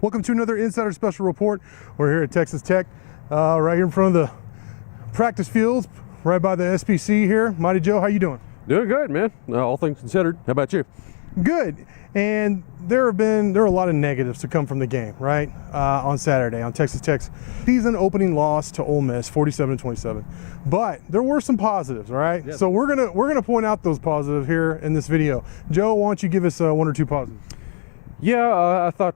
Welcome to another Insider Special Report. We're here at Texas Tech, right here in front of the practice fields, right by the SPC here. Mighty Joe, how you doing? Doing good, man. All things considered. How about you? Good. And there are a lot of negatives to come from the game, right? On Saturday, on Texas Tech's season opening loss to Ole Miss, 47-27. But there were some positives, all right? Yes. So we're gonna point out those positives here in this video. Joe, why don't you give us one or two positives? Yeah, I thought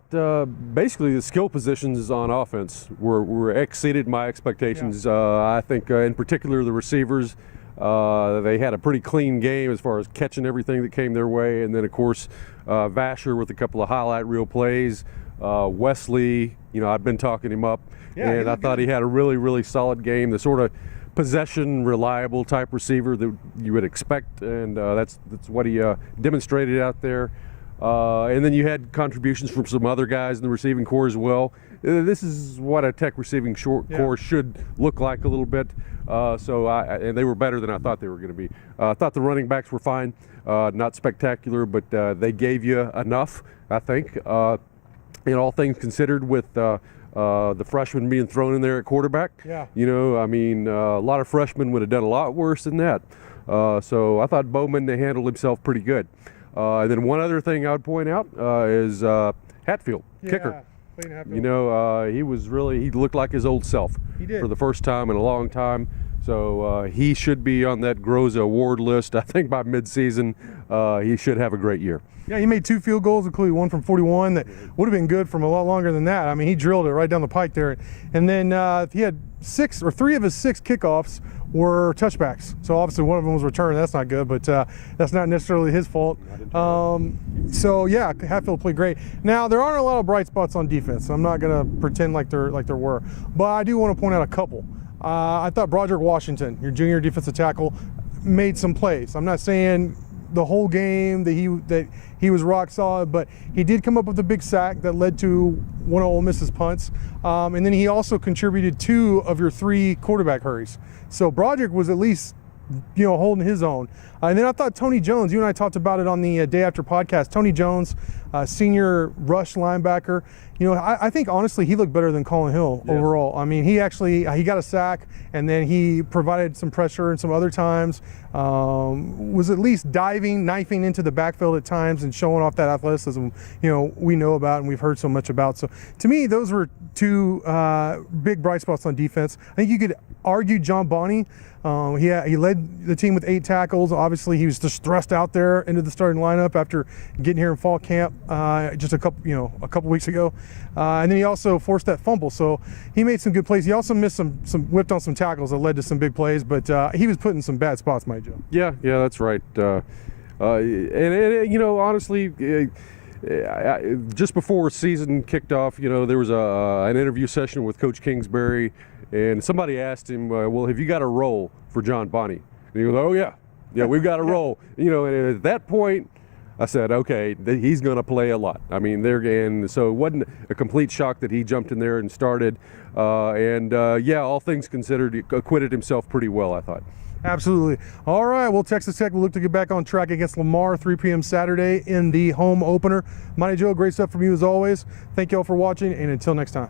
basically the skill positions on offense were exceeded my expectations. Yeah. I think in particular the receivers, they had a pretty clean game as far as catching everything that came their way. And then of course, Vasher with a couple of highlight reel plays. Wesley, I've been talking him up, Yeah, and I thought he had a really, really solid game. The sort of possession, reliable type receiver that you would expect, and that's what he demonstrated out there. And then you had contributions from some other guys in the receiving corps as well. This is what a Tech receiving corps should look like a little bit. And they were better than I thought they were going to be. I thought the running backs were fine, not spectacular, but they gave you enough, I think. In all things considered, with the freshman being thrown in there at quarterback. Yeah. A lot of freshmen would have done a lot worse than that. So I thought Bowman handled himself pretty good. And then one other thing I would point out is Hatfield, kicker. Hatfield. He looked like his old self. He did. For the first time in a long time. So he should be on that Groza award list. I think by midseason, he should have a great year. Yeah, he made 2 field goals, including one from 41 that would have been good from a lot longer than that. I mean, he drilled it right down the pike there. And then he had 3 of his 6 kickoffs were touchbacks. So obviously one of them was returned. That's not good, but that's not necessarily his fault. So yeah, Hatfield played great. Now there aren't a lot of bright spots on defense. I'm not going to pretend like there were, but I do want to point out a couple. I thought Broderick Washington, your junior defensive tackle, made some plays. I'm not saying the whole game that he was rock solid, but he did come up with a big sack that led to one of Ole Miss's punts. And then he also contributed 2 of your 3 quarterback hurries. So Broderick was at least, holding his own. And then I thought Tony Jones, you and I talked about it on the day after podcast. Tony Jones, senior rush linebacker. I think honestly he looked better than Colin Hill overall. I mean, he got a sack, and then he provided some pressure and some other times. Was at least knifing into the backfield at times and showing off that athleticism, we know about and we've heard so much about. So to me, those were 2 big bright spots on defense. I think you could argue John Bonney. He led the team with 8 tackles. Obviously, he was just thrust out there into the starting lineup after getting here in fall camp just a couple weeks ago. And then he also forced that fumble, so he made some good plays. He also missed whipped on some tackles that led to some big plays, but he was put in some bad spots, Mike Joe. Yeah, that's right. Honestly, just before season kicked off, there was an interview session with Coach Kingsbury, and somebody asked him, well, have you got a role for John Bonney? And he goes, oh yeah, we've got a role. And at that point, I said, okay, he's going to play a lot. I mean, so it wasn't a complete shock that he jumped in there and started. All things considered, he acquitted himself pretty well, I thought. Absolutely. All right, well, Texas Tech will look to get back on track against Lamar, 3 p.m. Saturday in the home opener. Mighty Joe, great stuff from you as always. Thank you all for watching, and until next time.